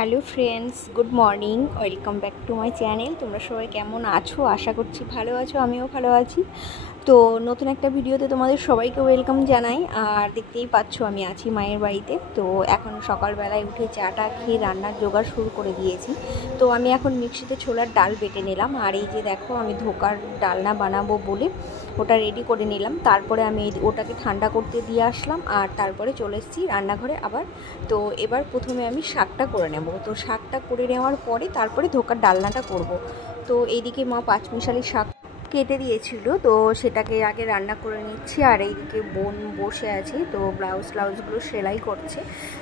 Hello friends, good morning, welcome back to my channel. তোমরা সবাই কেমন আছো? আশা করছি ভালো আছো, আমিও ভালো আছি। তো নতুন একটা ভিডিওতে তোমাদের সবাইকে ওয়েলকাম জানাই। আর দেখতেই পাচ্ছ আমি আছি মায়ের বাড়িতে। তো এখন সকালবেলায় উঠে চাটা খেয়ে রান্নার জোগাড় শুরু করে দিয়েছি। তো আমি এখন মিক্সিতে ছোলার ডাল বেটে নিলাম। আর এই যে দেখো, আমি ধোকার ডালনা বানাবো বলে ওটা রেডি করে নিলাম। তারপরে আমি ওটাকে ঠান্ডা করতে দিয়ে আসলাম, আর তারপরে চলে এসেছি রান্নাঘরে আবার। তো এবার প্রথমে আমি শাকটা করে নেব। তো শাকটা করে নেওয়ার পরে তারপরে ধোকার ডালনাটা করব। তো এইদিকে মা পাঁচমিশালি শাক কেটে দিয়েছিল, তো সেটাকে আগে রান্না করে নিচ্ছি। আর এইদিকে বোন বসে আছে, তো ব্লাউজগুলো সেলাই করছে।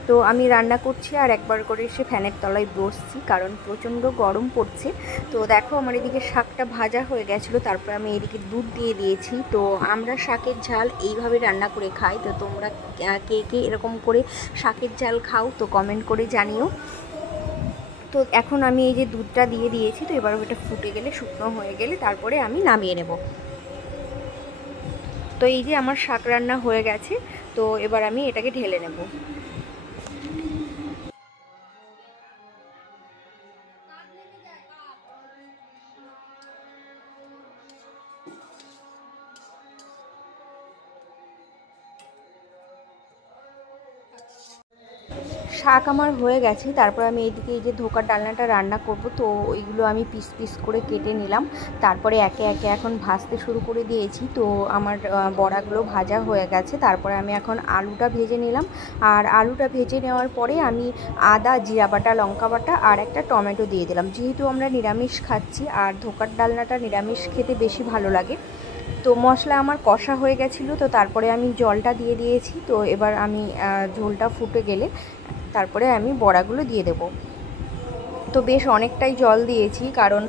তো আমি রান্না করছি আর একবার করে এসে ফ্যানের তলায় বসছি, কারণ প্রচণ্ড গরম পড়ছে। তো দেখো, আমার এদিকে শাকটা ভাজা হয়ে গেছিলো, তারপর আমি এদিকে দুধ দিয়ে দিয়েছি। তো আমরা শাকের ঝাল এইভাবে রান্না করে খাই। তো তোমরা কে কে এরকম করে শাকের ঝাল খাও, তো কমেন্ট করে জানিও। তো এখন আমি এই যে দুধটা দিয়ে দিয়েছি, তো এবার ওটা ফুটে গেলে, শুকনো হয়ে গেলে তারপরে আমি নামিয়ে নেব। তো এই যে আমার শাক রান্না হয়ে গেছে, তো এবার আমি এটাকে ঢেলে নেব। শাক আমার হয়ে গেছে, তারপর আমি এইদিকে এই যে ধোকার ডালনাটা রান্না করব। তো ওইগুলো আমি পিস পিস করে কেটে নিলাম। তারপরে একে একে এখন ভাজতে শুরু করে দিয়েছি। তো আমার বড়াগুলো ভাজা হয়ে গেছে। তারপরে আমি এখন আলুটা ভেজে নিলাম। আর আলুটা ভেজে নেওয়ার পরে আমি আদা, জিরা বাটা, লঙ্কা বাটা আর একটা টমেটো দিয়ে দিলাম। যেহেতু আমরা নিরামিষ খাচ্ছি, আর ধোকার ডালনাটা নিরামিষ খেতে বেশি ভালো লাগে। তো মশলা আমার কষা হয়ে গেছিলো, তো তারপরে আমি জলটা দিয়ে দিয়েছি। তো এবার আমি ঝোলটা ফুটে গেলে তারপরে আমি বড়াগুলো দিয়ে দেব। তো বেশ অনেকটাই জল দিয়েছি, কারণ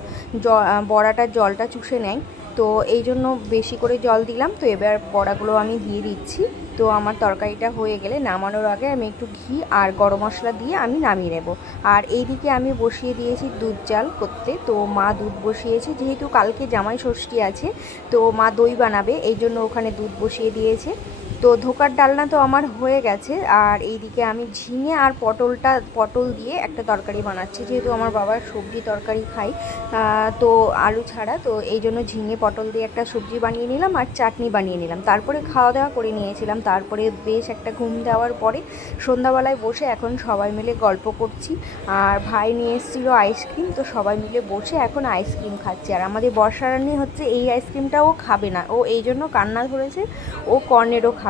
বড়াটার জলটা চুষে নেয়। তো এই জন্য বেশি করে জল দিলাম। তো এবার বড়াগুলো আমি দিয়ে দিচ্ছি। তো আমার তরকারিটা হয়ে গেলে নামানোর আগে আমি একটু ঘি আর গরম মশলা দিয়ে আমি নামিয়ে নেব। আর এইদিকে আমি বসিয়ে দিয়েছি দুধ জাল করতে। তো মা দুধ বসিয়েছে, যেহেতু কালকে জামাই ষষ্ঠী আছে, তো মা দই বানাবে, এই জন্য ওখানে দুধ বসিয়ে দিয়েছে। তো ধোকার ডালনা তো আমার হয়ে গেছে। আর এইদিকে আমি ঝিঙে আর পটল দিয়ে একটা তরকারি বানাচ্ছি, যেহেতু আমার বাবার সবজি তরকারি খাই, তো আলু ছাড়া। তো এই জন্য ঝিঙে পটল দিয়ে একটা সবজি বানিয়ে নিলাম আর চাটনি বানিয়ে নিলাম। তারপরে খাওয়া দাওয়া করে নিয়েছিলাম। তারপরে বেশ একটা ঘুম দেওয়ার পরে সন্ধ্যাবেলায় বসে এখন সবাই মিলে গল্প করছি। আর ভাই নিয়ে এসেছিলো আইসক্রিম, তো সবাই মিলে বসে এখন আইসক্রিম খাচ্ছি। আর আমাদের বর্ষা রানী হচ্ছে এই আইসক্রিমটা ও খাবে না, ও এই জন্য কান্না ধরেছে, ও কর্নেরও খাবে।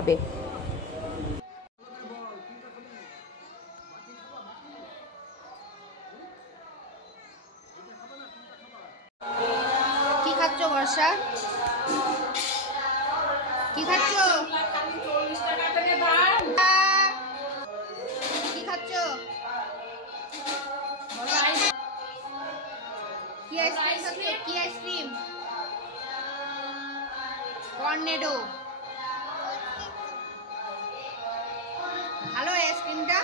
কি খাচ্ছ বর্ষা? কি খাচ্ছ? কি খাচ্ছ? কি আইসক্রিম খাচ্ছ? কি আইসক্রিম? কর্নেডো। ভালো আইসক্রিমটা।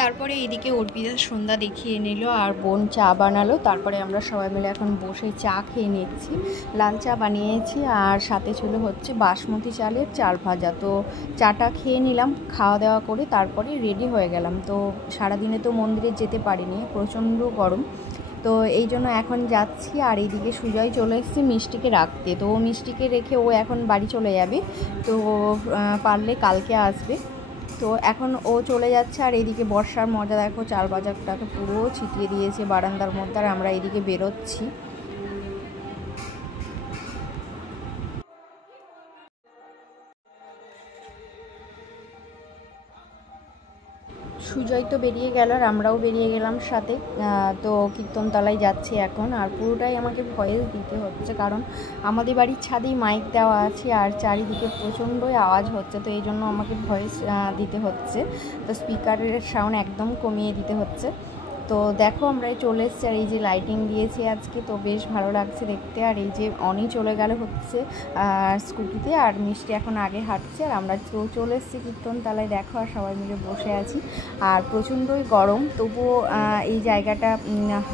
তারপরে এইদিকে অর্পিতা সন্ধ্যা দেখিয়ে নিল, আর বোন চা বানালো। তারপরে আমরা সবাই মিলে এখন বসে চা খেয়ে নিচ্ছি। লাল চা বানিয়েছি, আর সাথে ছিল হচ্ছে বাসমতি চালের চাল ভাজা। তো চাটা খেয়ে নিলাম, খাওয়া দাওয়া করে তারপরে রেডি হয়ে গেলাম। তো সারাদিনে তো মন্দিরে যেতে পারিনি, প্রচণ্ড গরম। তো এই জন্য এখন যাচ্ছি। আর এইদিকে সুজয় চলে এসেছি মিষ্টিকে রাখতে। তো মিষ্টিকে রেখে ও এখন বাড়ি চলে যাবে। তো পারলে কালকে আসবে। তো এখন ও চলে যাচ্ছে। আর এইদিকে বর্ষার মজা দেখো, চাল বাজারটাকে পুরো ছিটিয়ে দিয়েছে বারান্দার মধ্যে, আর আমরা এইদিকে বেরোচ্ছি। সুজয় তো বেরিয়ে গেল, আর আমরাও বেরিয়ে গেলাম সাথে। তো কীর্তনতলায় যাচ্ছি এখন। আর পুরোটাই আমাকে ভয়েস দিতে হচ্ছে, কারণ আমাদের বাড়ির ছাদেই মাইক দেওয়া আছে, আর চারিদিকে প্রচণ্ডই আওয়াজ হচ্ছে। তো এই জন্য আমাকে ভয়েস দিতে হচ্ছে। তো স্পিকারের সাউন্ড একদম কমিয়ে দিতে হচ্ছে। তো দেখো আমরা চলে এসেছি, আর এই যে লাইটিং দিয়েছে আজকে, তো বেশ ভালো লাগছে দেখতে। আর এই যে অনি চলে গেল হচ্ছে স্কুটিতে, আর মিষ্টি এখন আগে হাঁটছে, আর আমরা তো চলে এসেছি কীর্তনতলায়। দেখো আর সবাই মিলে বসে আছি, আর প্রচণ্ডই গরম, তবুও এই জায়গাটা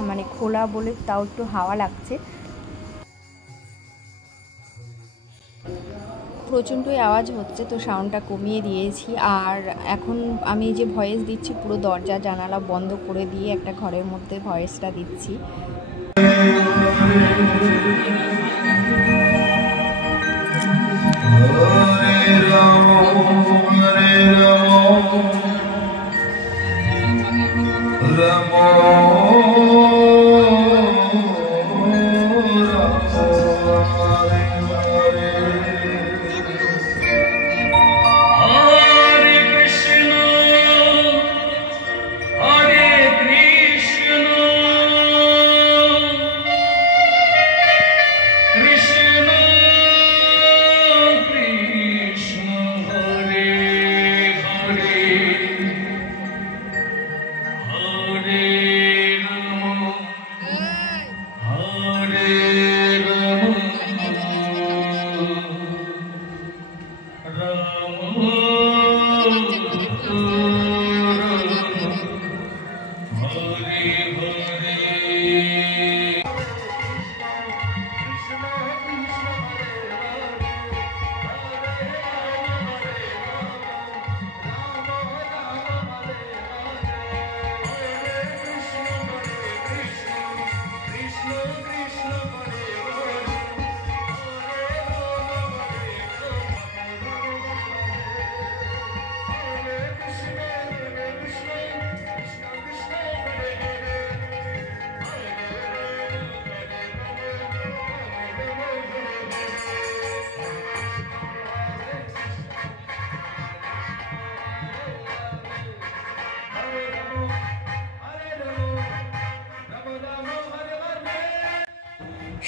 মানে খোলা বলে তাও একটু হাওয়া লাগছে। প্রচণ্ডই আওয়াজ হচ্ছে, তো সাউন্ডটা কমিয়ে দিয়েছি। আর এখন আমি যে ভয়েস দিচ্ছি পুরো দরজা জানালা বন্ধ করে দিয়ে একটা ঘরের মধ্যে ভয়েসটা দিচ্ছি।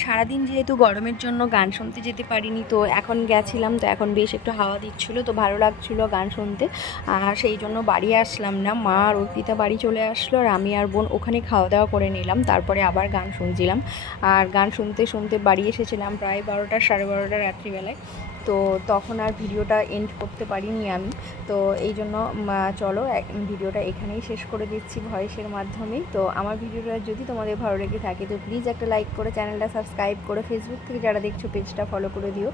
সারাদিন যেহেতু গরমের জন্য গান শুনতে যেতে পারিনি, তো এখন গেছিলাম, তো এখন বেশ একটু হাওয়া দিচ্ছিলো, তো ভালো লাগছিলো গান শুনতে। আর সেই জন্য বাড়ি আসলাম না, মা আর অর্পিতা বাড়ি চলে আসলো, আর আমি আর বোন ওখানে খাওয়া দাওয়া করে নিলাম, তারপরে আবার গান শুনছিলাম। আর গান শুনতে শুনতে বাড়ি এসেছিলাম প্রায় 12টা 12:30 রাত্রিবেলায়। তো তখন আর ভিডিওটা এন্ড করতে পারিনি আমি, তো এই জন্য চলো ভিডিওটা এখানেই শেষ করে দিচ্ছি ভয়েসের মাধ্যমে। তো আমার ভিডিওটা যদি তোমাদের ভালো লেগে থাকে তো প্লিজ একটা লাইক করে চ্যানেলটা সাবস্ক্রাইব করে, ফেসবুক থেকে যারা দেখছো পেজটা ফলো করে দিও,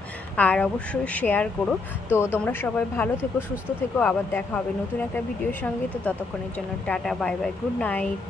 আর অবশ্যই শেয়ার করো। তো তোমরা সবাই ভালো থেকো, সুস্থ থেকো, আবার দেখা হবে নতুন একটা ভিডিওর সঙ্গে। তো ততক্ষণের জন্য tata, bye bye, good night.